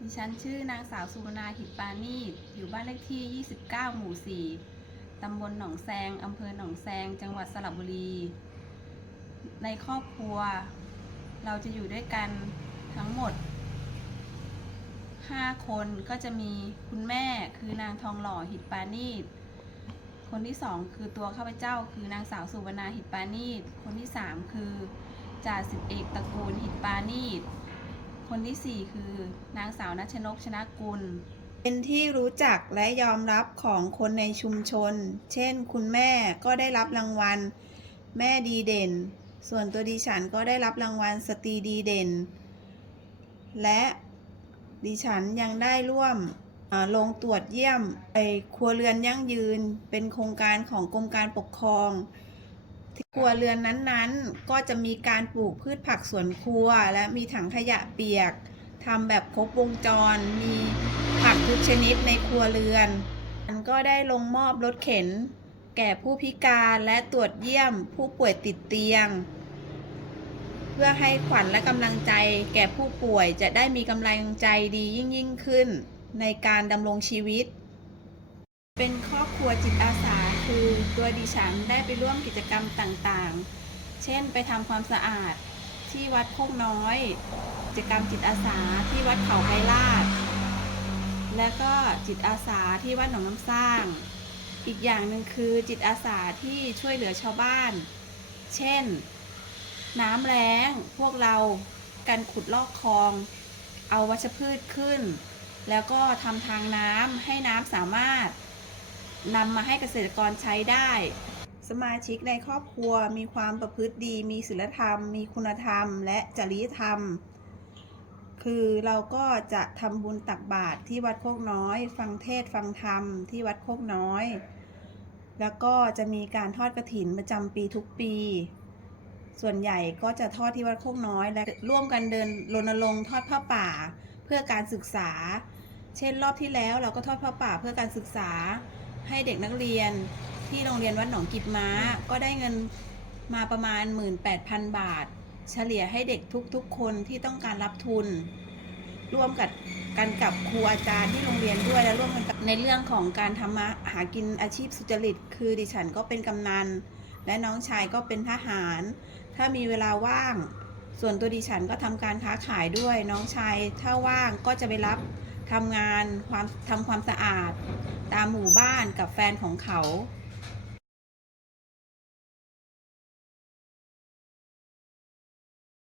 ดิฉันชื่อนางสาวสุวรรณาหิปานีตอยู่บ้านเลขที่ 29 หมู่ 4 ตำบลหนองแซง อำเภอหนองแซง จังหวัดสระบุรี ในครอบครัว เราจะอยู่ด้วยกันทั้งหมด 5 คนก็จะมีคุณแม่คือนางทองหล่อหิปานีตคนที่สองคือตัวข้าพเจ้าคือนางสาวสุวรรณาหิปานีตคนที่สามคือจ่าสิบเอกตระกูลหิปานีต คนที่สี่คือนางสาวนัชนกชนะกุล เป็นที่รู้จักและยอมรับของคนในชุมชน เช่น คุณแม่ก็ได้รับรางวัล แม่ดีเด่น ส่วนตัวดิฉันก็ได้รับรางวัลสตรีดีเด่น และดิฉันยังได้ร่วมลงตรวจเยี่ยมไปครัวเรือนยั่งยืน เป็นโครงการของกรมการปกครอง ครัวเรือนนั้นๆ ก็จะมีการปลูกพืชผักสวนครัว และมีถังขยะเปียกทำแบบครบวงจร มีผักทุกชนิดในครัวเรือนมันก็ได้ลงมอบรถเข็น แก่ผู้พิการและตรวจเยี่ยมผู้ป่วยติดเตียง เพื่อให้ขวัญและกำลังใจ แก่ผู้ป่วยจะได้มีกำลังใจดียิ่งยิ่งขึ้น ในการดำรงชีวิต เป็นครอบครัวจิตอาสาคือตัวดิฉันได้ไปร่วมกิจกรรมต่างๆ เช่นไปทำความสะอาดที่วัดโคกน้อย กิจกรรมจิตอาสาที่วัดเขาไพลาด และก็จิตอาสาที่วัดหนองน้ำสร้าง อีกอย่างหนึ่งคือจิตอาสาที่ช่วยเหลือชาวบ้าน เช่น น้ำแล้งพวกเราการขุดลอกคลอง เอาวัชพืชขึ้น แล้วก็ทำทางน้ำให้น้ำสามารถ นำมาให้เกษตรกรใช้ได้ สมาชิกในครอบครัวมีความประพฤติดี มีศีลธรรม มีคุณธรรม และจริยธรรม คือเราก็จะทำบุญตักบาตรที่วัดโคกน้อย ฟังเทศฟังธรรมที่วัดโคกน้อย แล้วก็จะมีการทอดกระถินประจำปีทุกปี ส่วนใหญ่ก็จะทอดที่วัดโคกน้อย และร่วมกันเดินรณรงค์ทอดผ้าป่าเพื่อการศึกษา เช่นรอบที่แล้วเราก็ทอดผ้าป่าเพื่อการศึกษา ให้เด็กนักเรียนที่โรงเรียนวัดหนองกิบม้า ก็ได้เงินมาประมาณ 18,000 บาท เฉลี่ยให้เด็กทุกๆ คนที่ต้องการรับทุน ร่วมกับกันกับครูอาจารย์ที่โรงเรียนด้วยและร่วมกันกในเรื่องของการทำมาหากินอาชีพสุจริต คือดิฉันก็เป็นกำนัน และน้องชายก็เป็นทหาร ถ้ามีเวลาว่าง ส่วนตัวดิฉันก็ทำการค้าขายด้วยน้องชายถ้าว่างก็จะไปรับ ทำงานความทำความสะอาด ตามหมู่บ้านกับแฟนของเขา